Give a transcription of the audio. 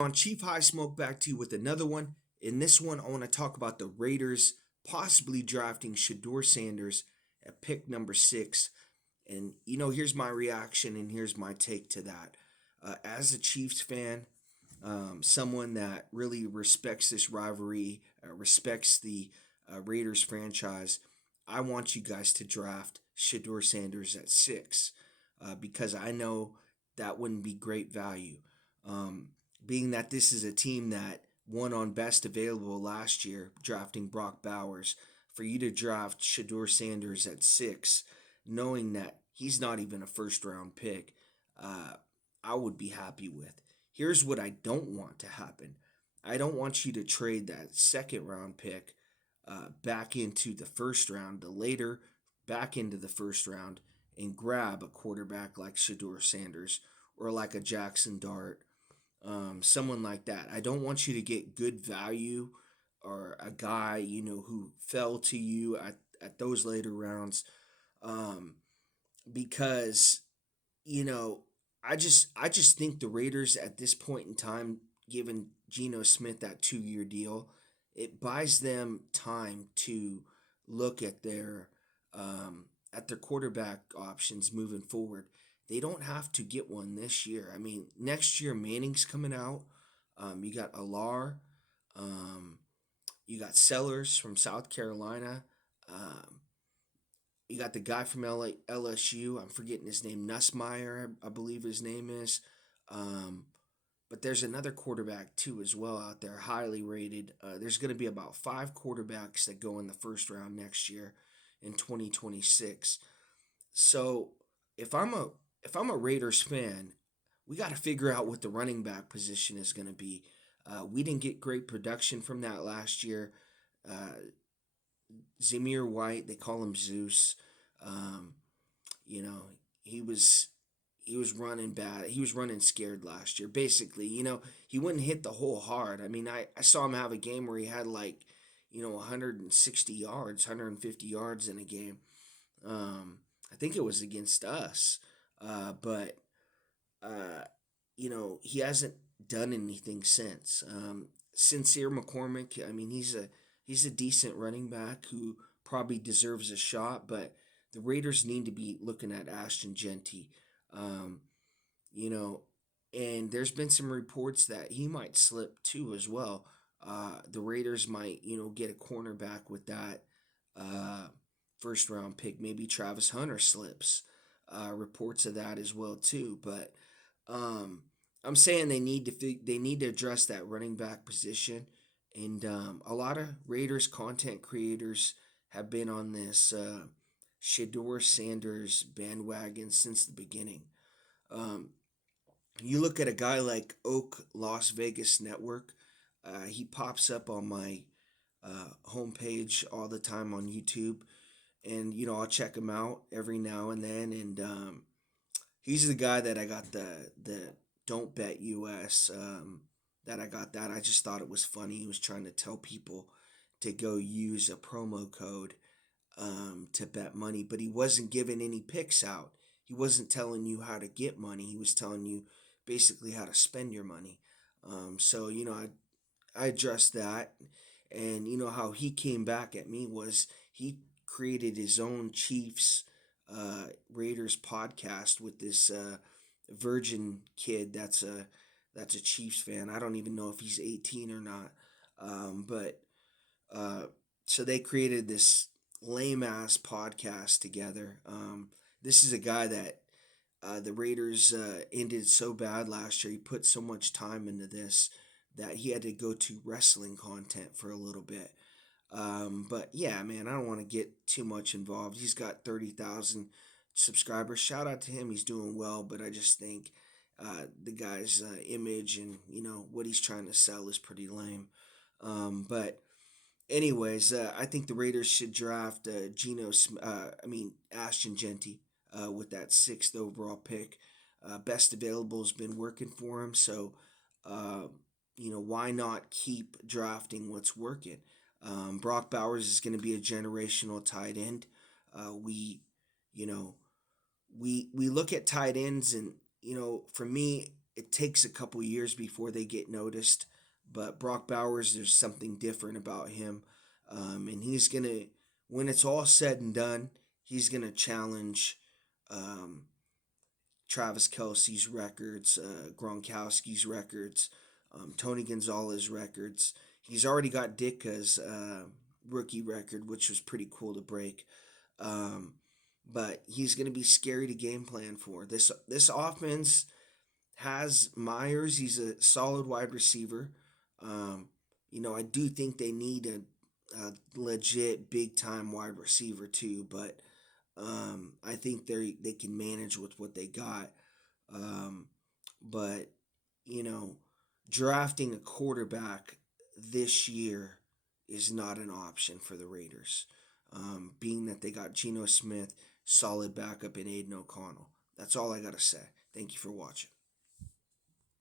On Chief High Smoke, back to you with another one. In this one, I want to talk about the Raiders possibly drafting Shedeur Sanders at pick number 6. And, here's my reaction and here's my take to that. As a Chiefs fan, someone that really respects this rivalry, respects the Raiders franchise, I want you guys to draft Shedeur Sanders at 6 because I know that wouldn't be great value. Um, Being that this is a team that won on best available last year, drafting Brock Bowers, for you to draft Shedeur Sanders at 6, knowing that he's not even a first round pick, uh, I would be happy with. Here's what I don't want to happen. I don't want you to trade that second round pick back into the first round, the later back into the first round, and grab a quarterback like Shedeur Sanders or like a Jackson Dart, someone like that. I don't want you to get good value or a guy who fell to you at those later rounds, um, because you know I just think the Raiders at this point in time, given Geno Smith that 2 year deal, it buys them time to look at their quarterback options moving forward. They don't have to get one this year. I mean, next year Manning's coming out. You got Alar. Um, you got Sellers from South Carolina. Um, you got the guy from LSU. I'm forgetting his name. Nussmeyer, I believe his name is. Um, but there's another quarterback too as well out there, highly rated. There's going to be about 5 quarterbacks that go in the first round next year in 2026. So if I'm a if I'm a Raiders fan, we got to figure out what the running back position is going to be. We didn't get great production from that last year. Uh, Zamir White, they call him Zeus. Um, you know, he was he was running bad. He was running scared last year. Basically, he wouldn't hit the hole hard. I mean, I saw him have a game where he had 160 yards, 150 yards in a game. I think it was against us. But he hasn't done anything since. Sincere McCormick, I mean, he's a decent running back who probably deserves a shot, but the Raiders need to be looking at Ashton Genty. Um, you know, and there's been some reports that he might slip too as well. The Raiders might, get a cornerback with that uh, first round pick. Maybe Travis Hunter slips. Reports of that as well too, but um, I'm saying they need to address that running back position, and a lot of Raiders content creators have been on this Shedeur Sanders bandwagon since the beginning. Um, you look at a guy like Oak Las Vegas Network. He pops up on my homepage all the time on YouTube, and I'll check him out every now and then. And he's the guy that I got the Don't Bet US. That I got that. I just thought it was funny. He was trying to tell people to go use a promo code to bet money, but he wasn't giving any picks out. He wasn't telling you how to get money. He was telling you basically how to spend your money. So I addressed that, and how he came back at me was he created his own Chiefs Raiders podcast with this virgin kid that's a Chiefs fan. I don't even know if he's 18 or not. But uh, so they created this lame ass podcast together. This is a guy that the Raiders ended so bad last year. He put so much time into this that he had to go to wrestling content for a little bit. But yeah, man, I don't want to get too much involved. He's got 30,000 subscribers. Shout out to him. He's doing well, but I just think the guy's image and what he's trying to sell is pretty lame. But anyways, I think the Raiders should draft Ashton Genty with that sixth overall pick. Best available has been working for him, so uh, why not keep drafting what's working? Brock Bowers is going to be a generational tight end. You know, we look at tight ends, and for me, it takes a couple years before they get noticed. But Brock Bowers, there's something different about him, and he's gonna, when it's all said and done, he's gonna challenge um, Travis Kelsey's records, Gronkowski's records, Tony Gonzalez's records. He's already got Ditka's rookie record, which was pretty cool to break. Um, but he's going to be scary to game plan for. This offense has Myers. He's a solid wide receiver. Um, I do think they need a legit big time wide receiver too, but I think they can manage with what they got. Um, but you know, drafting a quarterback this year is not an option for the Raiders, being that they got Geno Smith, solid backup in Aiden O'Connell. That's all I got to say. Thank you for watching.